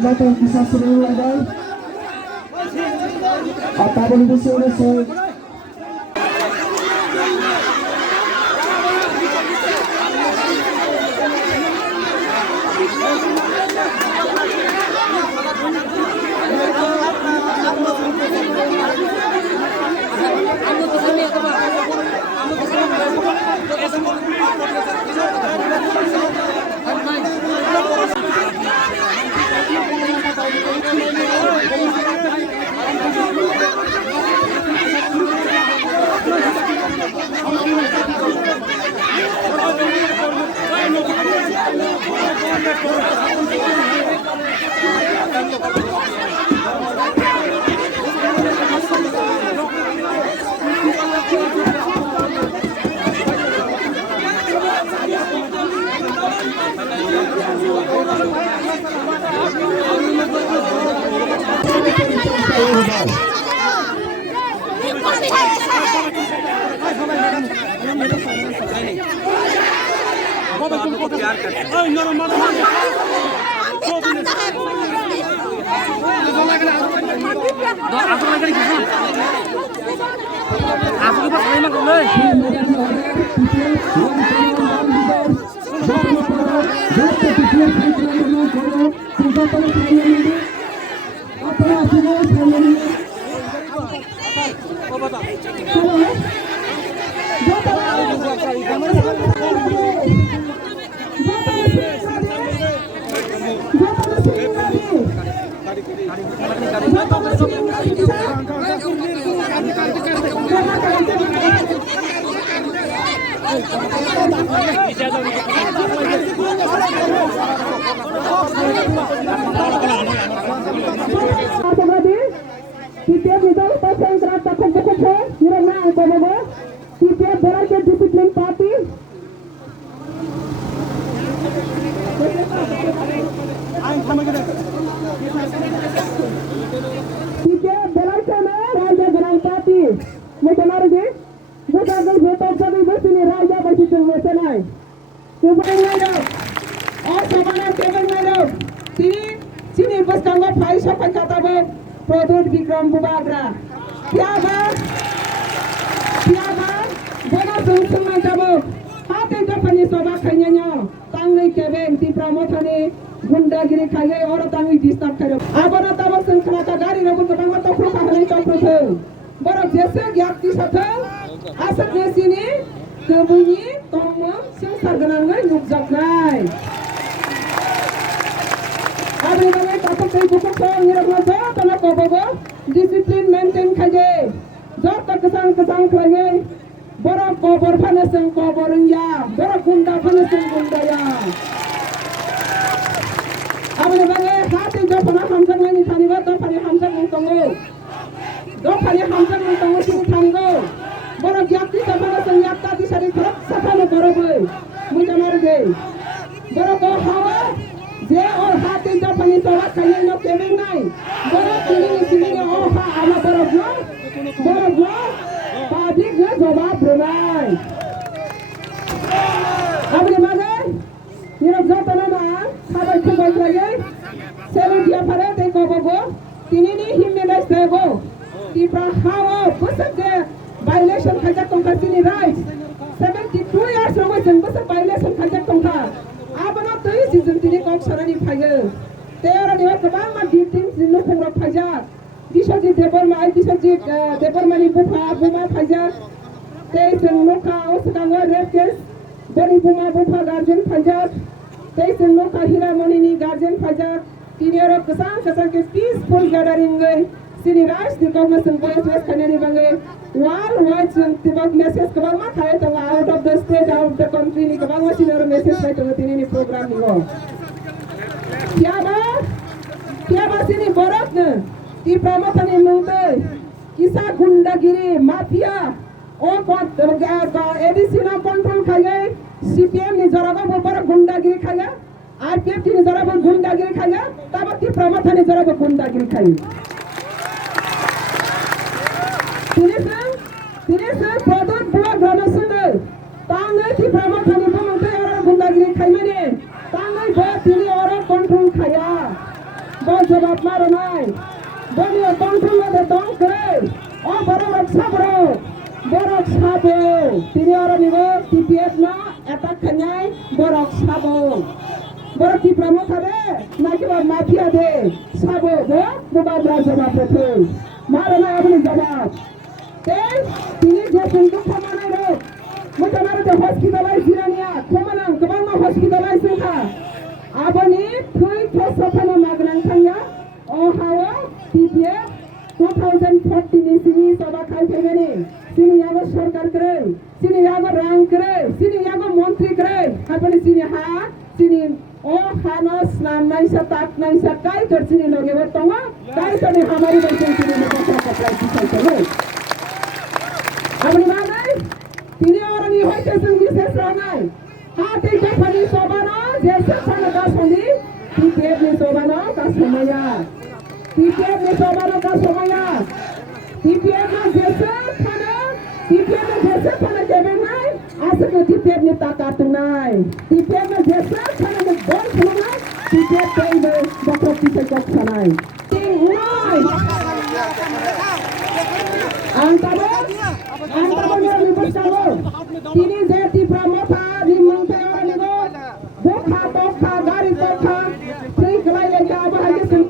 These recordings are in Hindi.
Batang bisa seru ada. Apa boleh disebut? Disiplin maintain kaje, jauh kesang kaje, borak kobor paneseng kobornya, borak gunda paneseng gundaya. Abang abang hati jauh pernah hamzah ni tani ba, jauh pernah hamzah mengtongo, jauh pernah hamzah mengtongo sini tanggo, borak yakti paneseng yakta di sari kerap sapane borak boy, muda marge, borak kau hawa. जे और हाथी जब पनी तो बात कहीं लोग केविंग नहीं बड़ा किलिंग ओ हा आला बरफ पादी के जवाब देनाई अब ये माने ये लोग जब पना ना खाबर के बात लगे सेवन दिया परे देखो बगो तिनी नहीं हिम्मे नहीं सेगो तीपरा हावा पुस्तक के violation khajak tongkha sini rights 72 years rongo जों बस violation khajak tongkha abano tui jijun tini kok sarani phayo teora ni gobaं ma victims jinno khongrok phajak biswajit debormani bufa buma phajak tei जों nokha oskango rape case boni buma bufa guardian phajak tei जों nokha hiramoni ni guardian phajak tinioro kesang ke peaceful gathering sini rights di kong masang boys west kanani bangai worldwide जों tibak message kabang ma khai tong out of the state out of the country ni kabang ma sinoro message khai tong tini ni program ni go क्या ba sini borok ne ti pramotani mungte kisa gundagiri mafia o kot ADC na control khaya CPM ni jarago bolbar gundagiri khaya RPF ni jarago gundagiri khaya tabak ti pramotani jarago gundagiri khaya Tini se produk buat graduation tangai ti pramotani mungte orang gundagiri khaya ni tangai buat tini orang control khaya Bos jawab maranai, bani control ada dong kere, oh borok sabo, tini orang ni TPF na attack kenyai borok sabo ti promote ada, nak kira mafia de sabo, bukan jawab betul, maranai apa ni jawab, tini je sungguh kemana lo, macam mana tu hospitalize irania, kemana, kemana hospitalize sungka. Abani three kesapana magnang kanya hawa TPF 2014 ni sini sabak khai thegani sini yago sarkar kare sini yago rang kare sini yago mantri kare apani sini sini hanos nam nai sa tak nai sa kai kar sini loge tonga kai tane hamari bansen sini loge sa supply ki chalo abani magai sini orang ni hoite sungi se rangai Hati jepani sobana, jesa sana kasoni, TPF ni sobana kasomaya, TPF ni sobana kasomaya, TPF na jesa sana kebenai, asal na TPF ni takatunai, TPF na jesa sana na bon sunai, TPF kaibe bakok kita kok sanai. Tinggai. Antara ni ribut kamu, ini jadi pramota.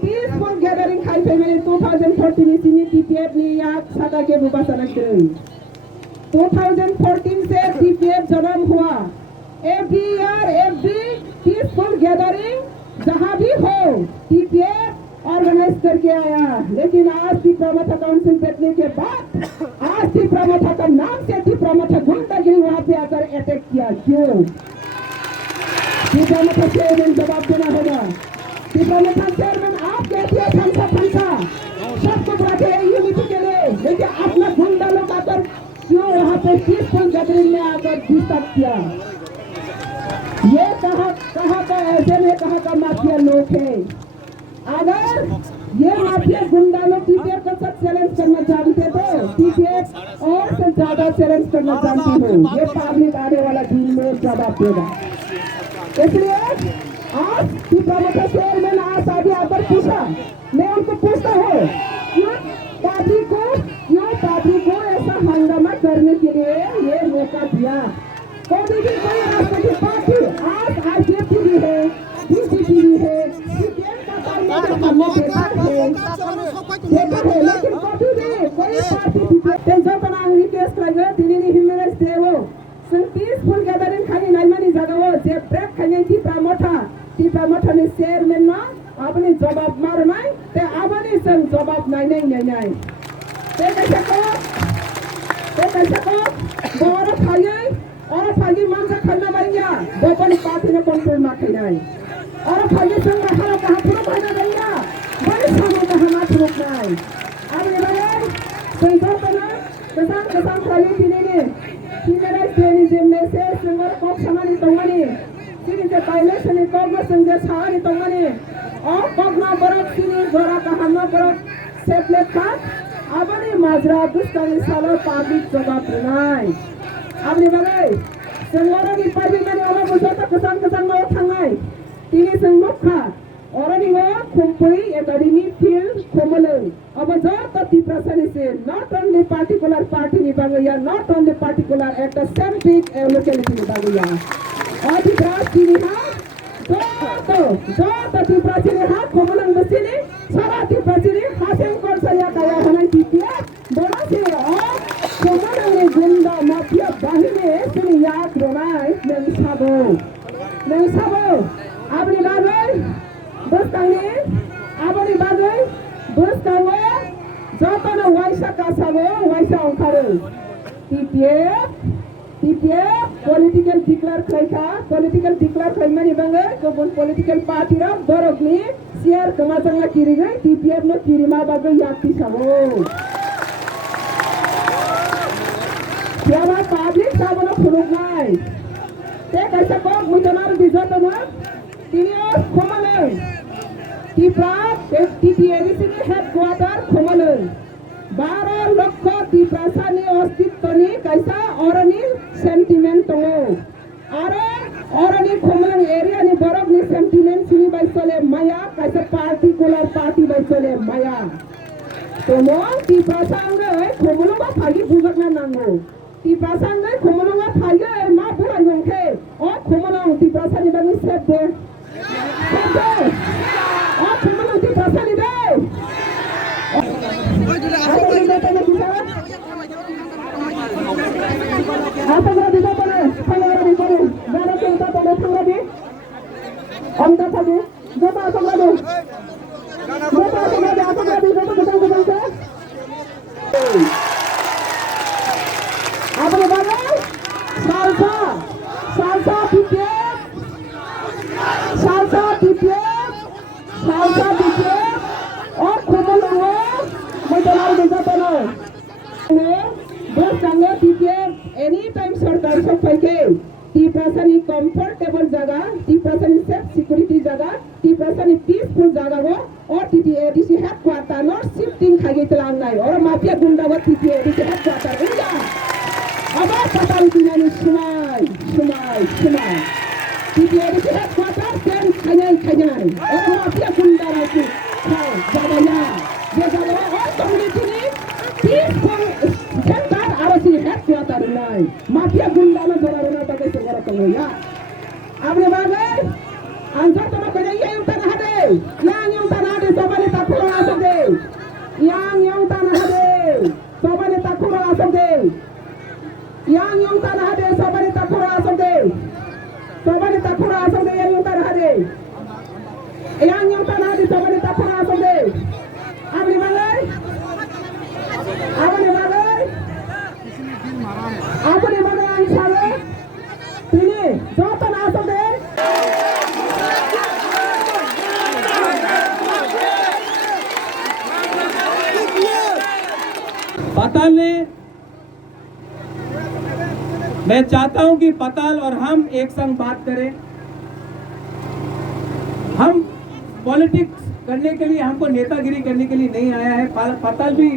Peaceful gathering khai family 2014 sini TPF ni याद सदा के बुबासना करें 2014 से TPF जन्म हुआ every year every peaceful gathering जहाँ भी हो TPF ऑर्गेनाइज करके आया लेकिन आज की प्रमोथा काउंसिल बैठने के बाद आज की प्रमोथा का नाम से थी प्रमोथा गुंडागिरी वहाँ पे आकर अटैक किया क्यों प्रमोथा चेयरमैन जवाब देना होगा प्रमोथा चेयरमैन आप कहते हैं फंसा सबको बुलाते हैं यूनिटी के लिए लेकिन अपना गुंडा लोग आकर क्यों वहाँ पे पीसफुल गैदरिंग में आकर डिस्टर्ब किया ये कहाँ का ऐसे में कहाँ का माफिया लोग है अगर ये माफिया गुंडा लोग TPF को सब चैलेंज करना चाहते तो TPF और से ज्यादा चैलेंज करना चाहती हूँ ये पब्लिक आने वाला दिन में जवाब देगा इसलिए आज की प्रमोटर चेयरमैन आज आगे आकर पूछा मैं उनको पूछता हूँ क्यों पार्टी को ऐसा हंगामा करने के लिए ये मौका दिया कभी भी कोई राष्ट्रीय पार्टी आज RPF भी है BJP भी है CPM का पार्टी हमने देखा है लेकिन कभी भी कोई पार्टी टेंशन बना रिक्वेस्ट लगे दिल्ली ह्यूमन राइट्स डे वो peaceful gathering खाली नाइमानी जगह वो जे ब्रेक खाने की promoter ni chairman na apni jawab mar nai te abani sang jawab nai te kaisa ko bora phagi mansa khanna baiya bopani party ne control ma khainai aur phagi sang hala ka pura bana baiya bani samo ka hama thuk nai abni baiya sentor bana kesan phagi tinene tinera training je message sangar kok samani tongani sini je violation ni kogna sangja chhani tongani और कगना बरक सिनी जोरा कहना बरक सेपले खात abani majra duskani salo public jawab nai abni bagai sengora ni pabi mani ola busata kesan mau thangai tini sengmokha orani go kumpui academy field komoleng अब जो तो तिप्रसनी से not only particular party ni bagaya, not only particular at a centric locality ni bagaya. और तिप्रसनी ni ha जो तो तिप्रसनी ni ha कोमलंग बसीनी सारा तिप्रसनी हासिल कर सया कया हनन तिप्या बड़ा से और कोमलंग ni गुंडा माफिया बाहिने सुनी याद रोनाय नeng sabo abni bagay bos tangi abni bagay bos tangi jotona waisa kasabo waisa onkaro TPF political declare khaimani bangay gobon political party ra borokni share kamachangla kirigai TPF no kirima bagay yakti sabo siapa public sabo no khuluk nai te kaisa ko mujanar bijotona tinios khomale Tipra TTADC headquarter খোমলে 12 লক্ষ টিপ্রাসানি অস্তিত্বনি কাইসা অরনি সেন্টিমেন্ট তঙ্গো আরে অরনি খোমলং এরিয়া নি বরবনি সেন্টিমেন্ট সিনি বাইসলে মায়া কাইসা পার্টিকুলার পার্টি বাইসলে মায়া তোমো টিপ্রাসাঙ্গে খোমলং ফাগি বুজকনা নাঙ্গো টিপ্রাসাঙ্গে খোমলং ফাগি মা বুড়াই গংখে ও খোমলং টিপ্রাসানি বানি সেট দে anytime सरकार सब पैके टिप्रासानी कंफर्टेबल जगह टिप्रासानी सेफ सिक्योरिटी जगह टिप्रासानी पीसफुल जगह हो और टीटीएडीसी हेडक्वार्टर नॉट शिफ्टिंग खागे चलांग नहीं और माफिया गुंडा वो टीटीएडीसी हेडक्वार्टर उनका अब पता नहीं सुनाई टीटीएडीसी हेडक्वार्टर सेम खजाई और माफिया गुंडा राखी खाओ जगह ये जगह और कम्युनिटी ने पीसफुल सेंटर आवासी हेडक्वार्टर नहीं माफिया गुंडा में जरा रोना तक ऐसे करो तो या आपने बागे आंसर तो मैं कहीं ये उतना हटे yang uतना हटे सोबने ताकुरो आसोगे yang uतना हटे सोबने ताकुरो आसोगे yang uतना हटे सोबने ताकुरो आसोगे yang uतना हटे सोबने ताकुरो आसोगे आपने बागे आपने बागे आंसर তিনি যত না আসবে पताल ने मैं चाहता हूं कि पताल और हम एक संग बात करें। हम पॉलिटिक्स करने के लिए हमको नेतागिरी करने के लिए नहीं आया है। पताल भी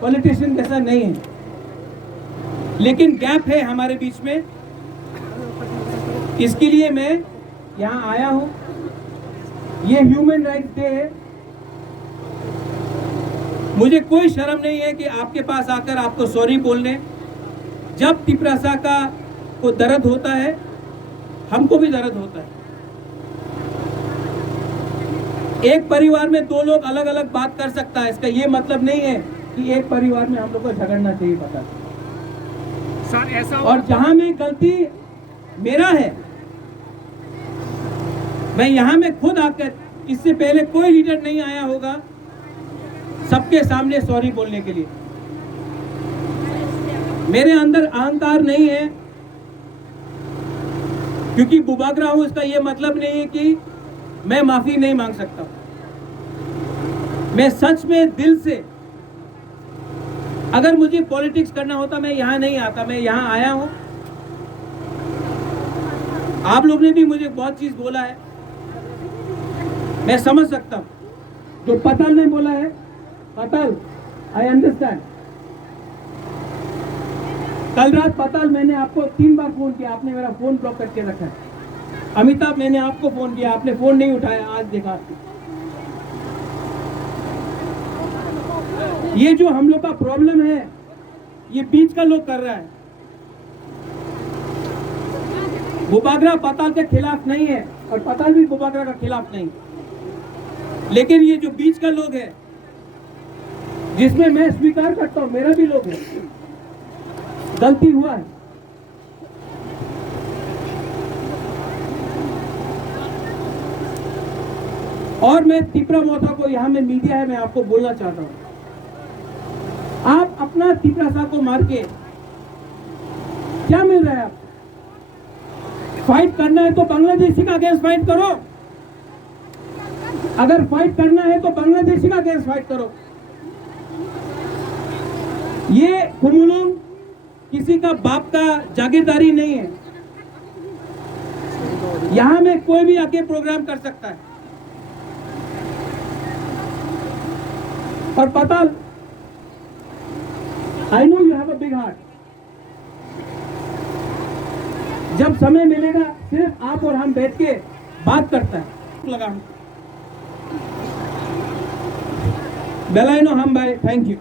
पॉलिटिशियन जैसा नहीं है, लेकिन गैप है हमारे बीच में। इसके लिए मैं यहाँ आया हूँ। ये ह्यूमन राइट्स डे है। मुझे कोई शर्म नहीं है कि आपके पास आकर आपको सॉरी बोलने। जब टिप्रासा का को दर्द होता है, हमको भी दर्द होता है। एक परिवार में दो लोग अलग अलग बात कर सकता है, इसका ये मतलब नहीं है कि एक परिवार में हम लोग को झगड़ना चाहिए। पता सर ऐसा और जहां में गलती मेरा है, मैं यहाँ में खुद आकर, इससे पहले कोई लीडर नहीं आया होगा सबके सामने सॉरी बोलने के लिए। मेरे अंदर अहंकार नहीं है क्योंकि बुबागरा हूं, इसका यह मतलब नहीं है कि मैं माफी नहीं मांग सकता। मैं सच में दिल से, अगर मुझे पॉलिटिक्स करना होता मैं यहां नहीं आता। मैं यहां आया हूं। आप लोग ने भी मुझे बहुत चीज बोला है, मैं समझ सकता हूं। जो पताल ने बोला है, पताल आई अंडरस्टैंड। कल रात पताल मैंने आपको 3 बार फोन किया, आपने मेरा फोन ब्लॉक करके रखा है। अमिताभ मैंने आपको फोन किया, आपने फोन नहीं उठाया। आज देखा ये जो हम लोग का प्रॉब्लम है, ये बीच का लोग कर रहा है। बुबागरा पाताल के खिलाफ नहीं है और पाताल भी बुबागरा का खिलाफ नहीं, लेकिन ये जो बीच का लोग है, जिसमें मैं स्वीकार करता हूं मेरा भी लोग है, गलती हुआ है। और मैं तिपरा मोथा को यहाँ में मीडिया है, मैं आपको बोलना चाहता हूँ, आप अपना तिपरा साहब को मार के क्या मिल रहा है आपको? फाइट करना है तो बांग्लादेशी का अगेंस्ट फाइट करो, अगर फाइट करना है तो बांग्लादेशी का अगेंस्ट फाइट करो। ये कुमुलुंग किसी का बाप का जागीरदारी नहीं है, यहां में कोई भी आके प्रोग्राम कर सकता है। और पाताल, I know you have a big heart, जब समय मिलेगा सिर्फ आप और हम बैठ के बात करता है लगा बेलाइनो हम भाई, थैंक यू।